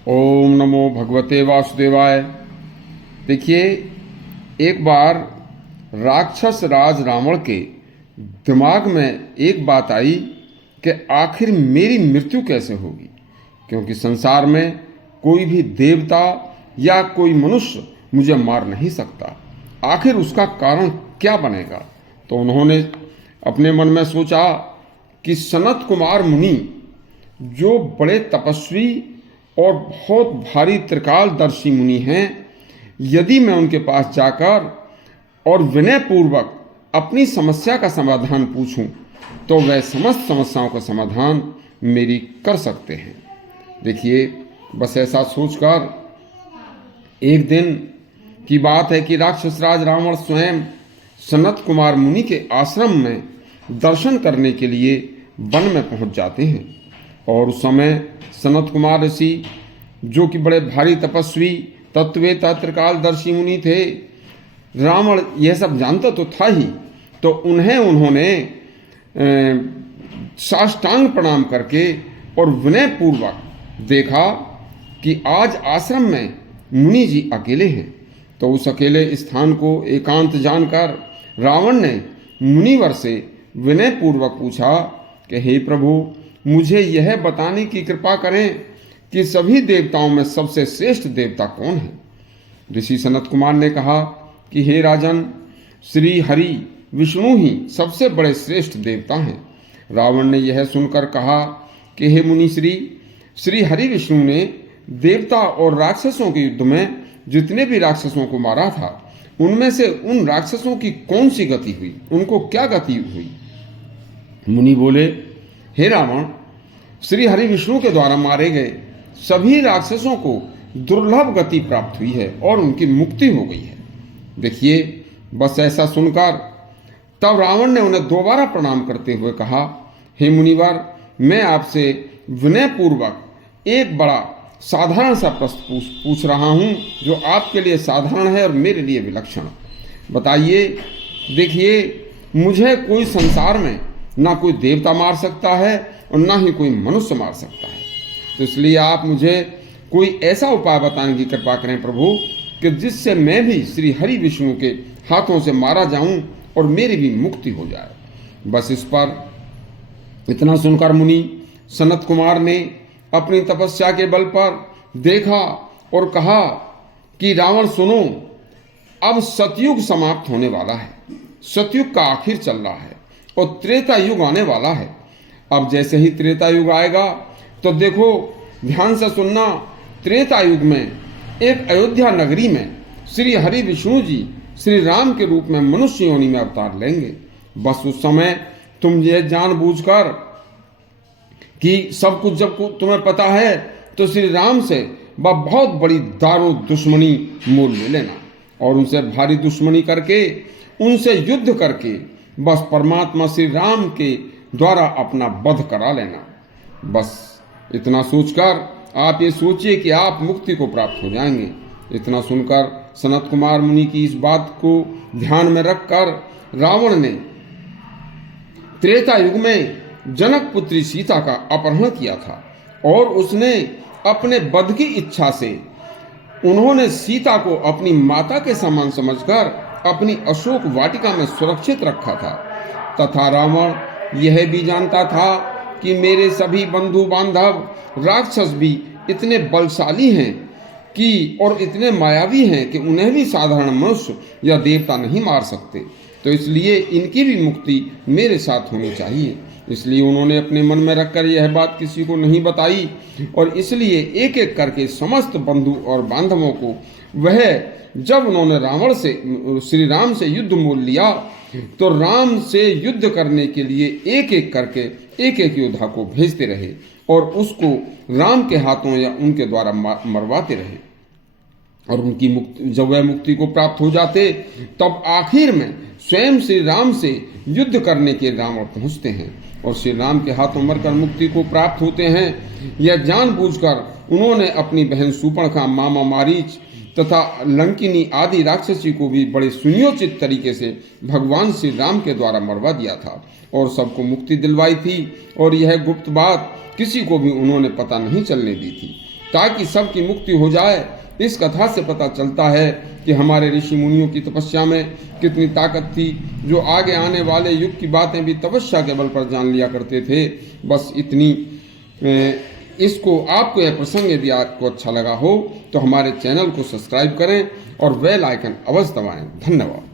ओम नमो भगवते वासुदेवाय। देखिए, एक बार राक्षस राज रावण के दिमाग में एक बात आई कि आखिर मेरी मृत्यु कैसे होगी, क्योंकि संसार में कोई भी देवता या कोई मनुष्य मुझे मार नहीं सकता। आखिर उसका कारण क्या बनेगा। तो उन्होंने अपने मन में सोचा कि सनत कुमार मुनि, जो बड़े तपस्वी और बहुत भारी त्रिकालदर्शी मुनि हैं, यदि मैं उनके पास जाकर और विनय पूर्वक अपनी समस्या का समाधान पूछूं, तो वह समस्त समस्याओं का समाधान मेरी कर सकते हैं। देखिए, बस ऐसा सोचकर एक दिन की बात है कि राक्षस राज रावण स्वयं सनत कुमार मुनि के आश्रम में दर्शन करने के लिए वन में पहुंच जाते हैं। और उस समय सनत कुमार ऋषि, जो कि बड़े भारी तपस्वी तत्ववेता त्रिकालदर्शी मुनि थे, रावण यह सब जानता तो था ही, तो उन्होंने साष्टांग प्रणाम करके और विनय पूर्वक देखा कि आज आश्रम में मुनि जी अकेले हैं। तो उस अकेले स्थान को एकांत जानकर रावण ने मुनिवर से विनय पूर्वक पूछा कि हे प्रभु, मुझे यह बताने की कृपा करें कि सभी देवताओं में सबसे श्रेष्ठ देवता कौन है। ऋषि सनत कुमार ने कहा कि हे राजन, श्री हरि विष्णु ही सबसे बड़े श्रेष्ठ देवता हैं। रावण ने यह सुनकर कहा कि हे मुनि श्री हरि विष्णु ने देवता और राक्षसों के युद्ध में जितने भी राक्षसों को मारा था, उनमें से उन राक्षसों की कौन सी गति हुई, उनको क्या गति हुई। मुनि बोले, हे रावण, श्री हरि विष्णु के द्वारा मारे गए सभी राक्षसों को दुर्लभ गति प्राप्त हुई है और उनकी मुक्ति हो गई है। देखिए, बस ऐसा सुनकर तब रावण ने उन्हें दोबारा प्रणाम करते हुए कहा, हे मुनिवर, मैं आपसे विनय पूर्वक एक बड़ा साधारण सा प्रश्न पूछ रहा हूं, जो आपके लिए साधारण है और मेरे लिए विलक्षण। बताइए, देखिए, मुझे कोई संसार में ना कोई देवता मार सकता है और ना ही कोई मनुष्य मार सकता है। तो इसलिए आप मुझे कोई ऐसा उपाय बताने की कृपा करें प्रभु, कि जिससे मैं भी श्री हरि विष्णु के हाथों से मारा जाऊं और मेरी भी मुक्ति हो जाए। बस इस पर इतना सुनकर मुनि सनत कुमार ने अपनी तपस्या के बल पर देखा और कहा कि रावण सुनो, अब सतयुग समाप्त होने वाला है, सतयुग का आखिर चल रहा है और त्रेता युग आने वाला है। अब जैसे ही त्रेता युग आएगा तो देखो, ध्यान से सुनना, त्रेता युग में एक अयोध्या नगरी में श्री हरि विष्णु जी श्री राम के रूप में मनुष्य योनि में अवतार लेंगे। बस उस समय तुम ये जानबूझकर कि सब कुछ जब तुम्हें पता है, तो श्री राम से बहुत बड़ी दारुण दुश्मनी मोल ले लेना और उनसे भारी दुश्मनी करके, उनसे युद्ध करके बस परमात्मा श्री राम के द्वारा अपना वध करा लेना। बस इतना सोचकर आप ये सोचिए कि आप मुक्ति को प्राप्त हो जाएंगे। इतना सुनकर सनत कुमार मुनि की इस बात को ध्यान में रखकर रावण ने त्रेता युग में जनक पुत्री सीता का अपहरण किया था और उसने अपने वध की इच्छा से उन्होंने सीता को अपनी माता के समान समझकर अपनी अशोक वाटिका में सुरक्षित रखा था। तथा रावण यह भी जानता था कि मेरे सभी बंधु बांधव राक्षस भी इतने बलशाली हैं कि और इतने मायावी हैं कि उन्हें भी साधारण मनुष्य या देवता नहीं मार सकते। तो इसलिए इनकी भी मुक्ति मेरे साथ होनी चाहिए। इसलिए उन्होंने अपने मन में रखकर यह बात किसी को नहीं बताई और इसलिए एक एक करके समस्त बंधु और बांधवों को वह, जब उन्होंने रावण से श्री राम से युद्ध मोल लिया, तो राम से युद्ध करने के लिए एक एक करके एक एक योद्धा को भेजते रहे और उसको राम के हाथों या उनके द्वारा मरवाते रहे। और उनकी मुक्ति, जब वह मुक्ति को प्राप्त हो जाते, तब आखिर में स्वयं श्री राम से युद्ध करने के रावण पहुंचते हैं और श्री राम के हाथों मरकर मुक्ति को प्राप्त होते हैं। यह जानबूझकर उन्होंने अपनी बहन शूर्पणखा, मामा मारीच तथा लंकिनी आदि राक्षसी को भी बड़े सुनियोजित तरीके से भगवान श्री राम के द्वारा मरवा दिया था और सबको मुक्ति दिलवाई थी। और यह गुप्त बात किसी को भी उन्होंने पता नहीं चलने दी थी। ताकि सबकी मुक्ति हो जाए। इस कथा से पता चलता है कि हमारे ऋषि मुनियों की तपस्या में कितनी ताकत थी, जो आगे आने वाले युग की बातें भी तपस्या के बल पर जान लिया करते थे। बस इतनी इसको आपको यह प्रसंग यदि आपको अच्छा लगा हो तो हमारे चैनल को सब्सक्राइब करें और बेल आइकन अवश्य दबाएं। धन्यवाद।